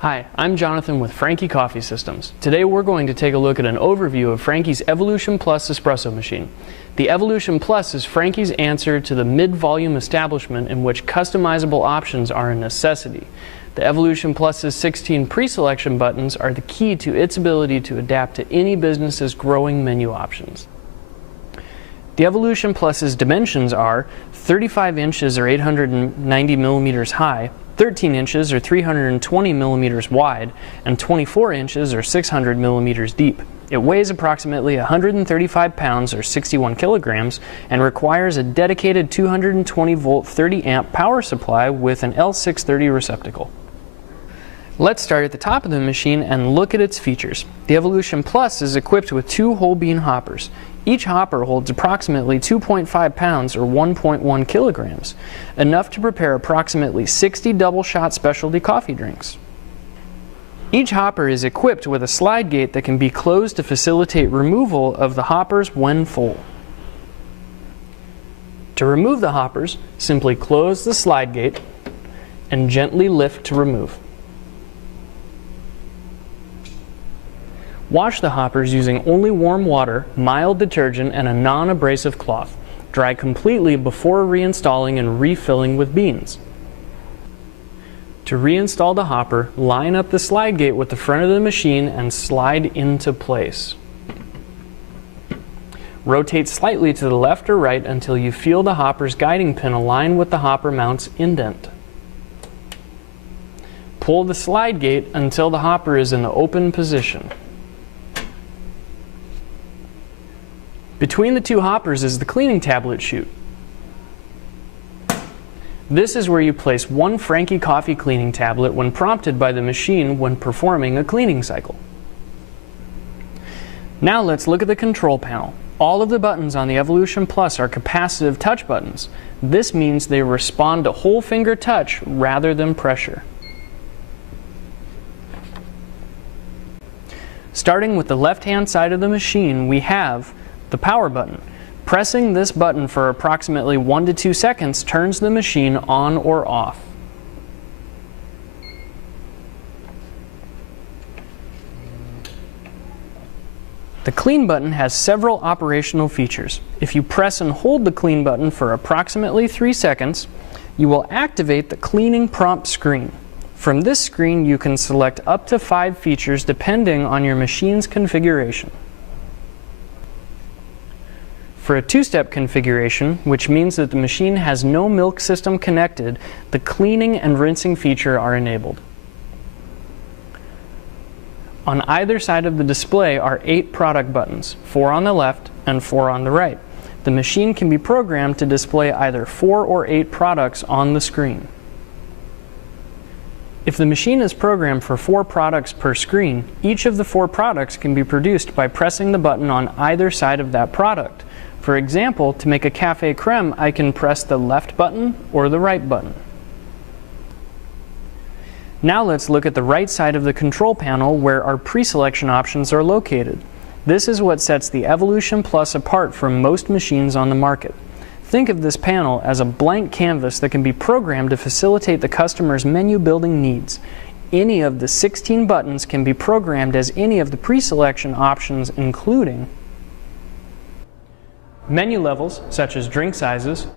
Hi, I'm Jonathan with Franke Coffee Systems. Today we're going to take a look at an overview of Franke's Evolution Plus espresso machine. The Evolution Plus is Franke's answer to the mid-volume establishment in which customizable options are a necessity. The Evolution Plus's 16 pre-selection buttons are the key to its ability to adapt to any business's growing menu options. The Evolution Plus's dimensions are 35 inches or 890 millimeters high, 13 inches or 320 millimeters wide, and 24 inches or 600 millimeters deep. It weighs approximately 135 pounds or 61 kilograms and requires a dedicated 220 volt 30 amp power supply with an L630 receptacle. Let's start at the top of the machine and look at its features. The Evolution Plus is equipped with 2 whole bean hoppers. Each hopper holds approximately 2.5 pounds or 1.1 kilograms, enough to prepare approximately 60 double-shot specialty coffee drinks. Each hopper is equipped with a slide gate that can be closed to facilitate removal of the hoppers when full. To remove the hoppers, simply close the slide gate and gently lift to remove. Wash the hoppers using only warm water, mild detergent, and a non-abrasive cloth. Dry completely before reinstalling and refilling with beans. To reinstall the hopper, line up the slide gate with the front of the machine and slide into place. Rotate slightly to the left or right until you feel the hopper's guiding pin align with the hopper mount's indent. Pull the slide gate until the hopper is in the open position. Between the 2 hoppers is the cleaning tablet chute. This is where you place 1 Franke coffee cleaning tablet when prompted by the machine when performing a cleaning cycle. Now let's look at the control panel. All of the buttons on the Evolution Plus are capacitive touch buttons. This means they respond to whole finger touch rather than pressure. Starting with the left-hand side of the machine, we have the power button. Pressing this button for approximately 1 to 2 seconds turns the machine on or off. The clean button has several operational features. If you press and hold the clean button for approximately 3 seconds, you will activate the cleaning prompt screen. From this screen, you can select up to 5 features depending on your machine's configuration. For a 2-step configuration, which means that the machine has no milk system connected, the cleaning and rinsing feature are enabled. On either side of the display are 8 product buttons, 4 on the left and 4 on the right. The machine can be programmed to display either 4 or 8 products on the screen. If the machine is programmed for 4 products per screen, each of the 4 products can be produced by pressing the button on either side of that product. For example, to make a café crème, I can press the left button or the right button. Now let's look at the right side of the control panel where our pre-selection options are located. This is what sets the Evolution Plus apart from most machines on the market. Think of this panel as a blank canvas that can be programmed to facilitate the customer's menu building needs. Any of the 16 buttons can be programmed as any of the pre-selection options, including menu levels, such as drink sizes,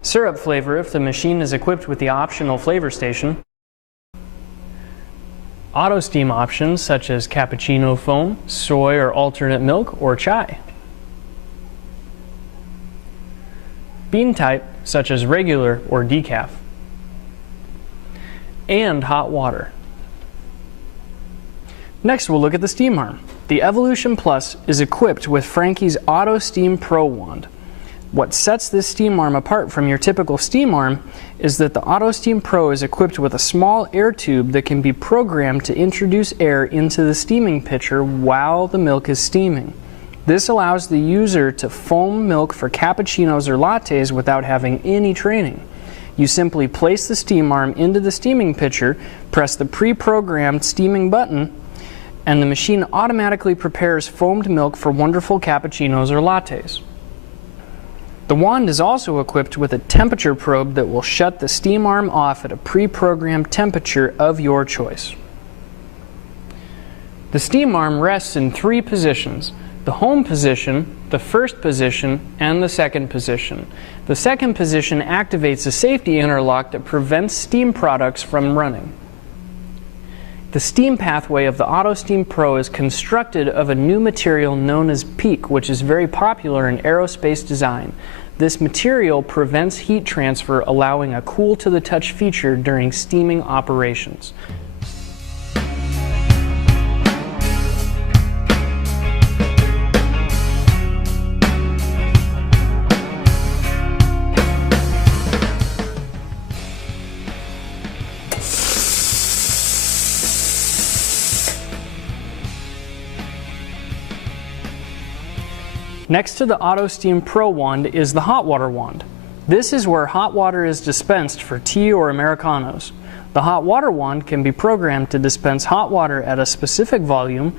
syrup flavor if the machine is equipped with the optional flavor station, auto steam options such as cappuccino foam, soy or alternate milk, or chai, bean type such as regular or decaf, and hot water. Next, we'll look at the steam arm. The Evolution Plus is equipped with Franke's Auto Steam Pro wand. What sets this steam arm apart from your typical steam arm is that the Auto Steam Pro is equipped with a small air tube that can be programmed to introduce air into the steaming pitcher while the milk is steaming. This allows the user to foam milk for cappuccinos or lattes without having any training. You simply place the steam arm into the steaming pitcher, press the pre-programmed steaming button, and the machine automatically prepares foamed milk for wonderful cappuccinos or lattes. The wand is also equipped with a temperature probe that will shut the steam arm off at a pre-programmed temperature of your choice. The steam arm rests in 3 positions: the home position, the first position, and the second position. The second position activates a safety interlock that prevents steam products from running. The steam pathway of the AutoSteam Pro is constructed of a new material known as PEEK, which is very popular in aerospace design. This material prevents heat transfer, allowing a cool-to-the-touch feature during steaming operations. Next to the AutoSteam Pro wand is the hot water wand. This is where hot water is dispensed for tea or Americanos. The hot water wand can be programmed to dispense hot water at a specific volume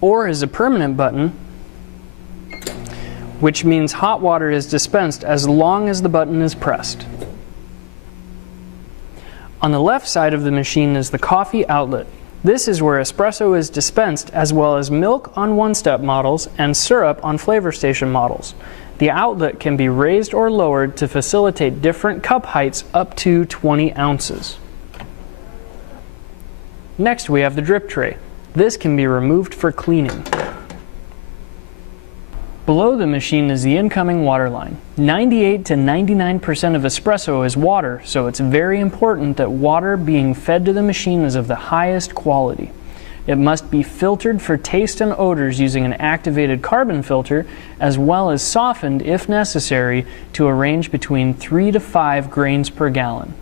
or is a permanent button, which means hot water is dispensed as long as the button is pressed. On the left side of the machine is the coffee outlet. This is where espresso is dispensed, as well as milk on one-step models and syrup on flavor station models. The outlet can be raised or lowered to facilitate different cup heights up to 20 ounces. Next we have the drip tray. This can be removed for cleaning. Below the machine is the incoming water line. 98 to 99% of espresso is water, so it's very important that water being fed to the machine is of the highest quality. It must be filtered for taste and odors using an activated carbon filter, as well as softened if necessary to a range between 3 to 5 grains per gallon.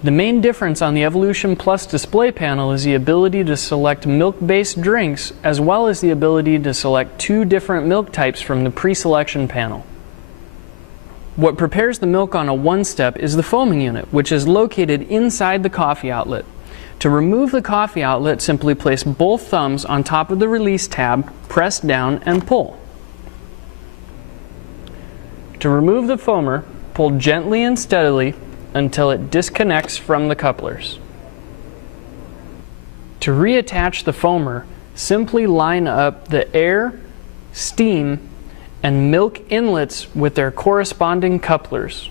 The main difference on the Evolution Plus display panel is the ability to select milk-based drinks, as well as the ability to select 2 different milk types from the pre-selection panel. What prepares the milk on a one-step is the foaming unit, which is located inside the coffee outlet. To remove the coffee outlet, simply place both thumbs on top of the release tab, press down, and pull. To remove the foamer, pull gently and steadily until it disconnects from the couplers. To reattach the foamer, simply line up the air, steam, and milk inlets with their corresponding couplers.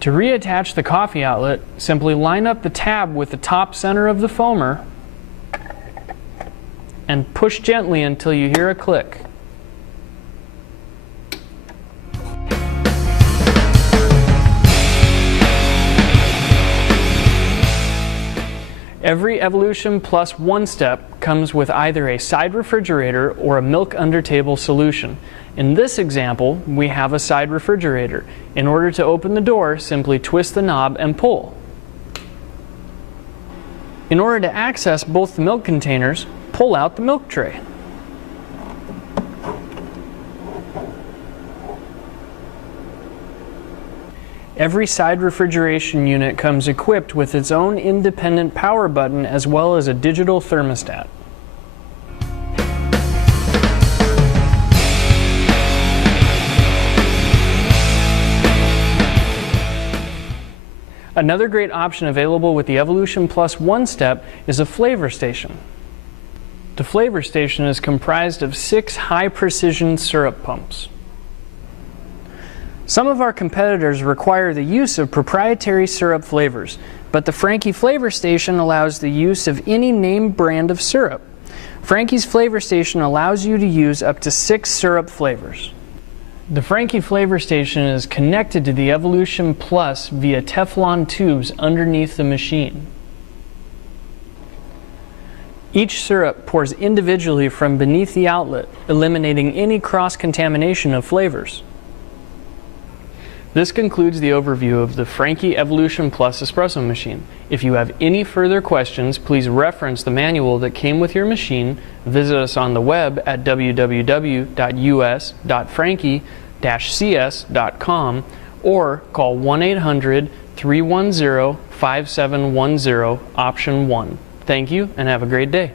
To reattach the coffee outlet, simply line up the tab with the top center of the foamer and push gently until you hear a click. Every Evolution Plus one-step comes with either a side refrigerator or a milk under table solution. In this example, we have a side refrigerator. In order to open the door, simply twist the knob and pull. In order to access both the milk containers, pull out the milk tray. Every side refrigeration unit comes equipped with its own independent power button as well as a digital thermostat. Another great option available with the Evolution Plus one-step is a flavor station. The flavor station is comprised of 6 high-precision syrup pumps. Some of our competitors require the use of proprietary syrup flavors, but the Franke Flavor Station allows the use of any named brand of syrup. Franke's Flavor Station allows you to use up to 6 syrup flavors. The Franke Flavor Station is connected to the Evolution Plus via Teflon tubes underneath the machine. Each syrup pours individually from beneath the outlet, eliminating any cross-contamination of flavors. This concludes the overview of the Franke Evolution Plus espresso machine. If you have any further questions, please reference the manual that came with your machine, visit us on the web at www.us.franke-cs.com, or call 1-800-310-5710, option 1. Thank you and have a great day.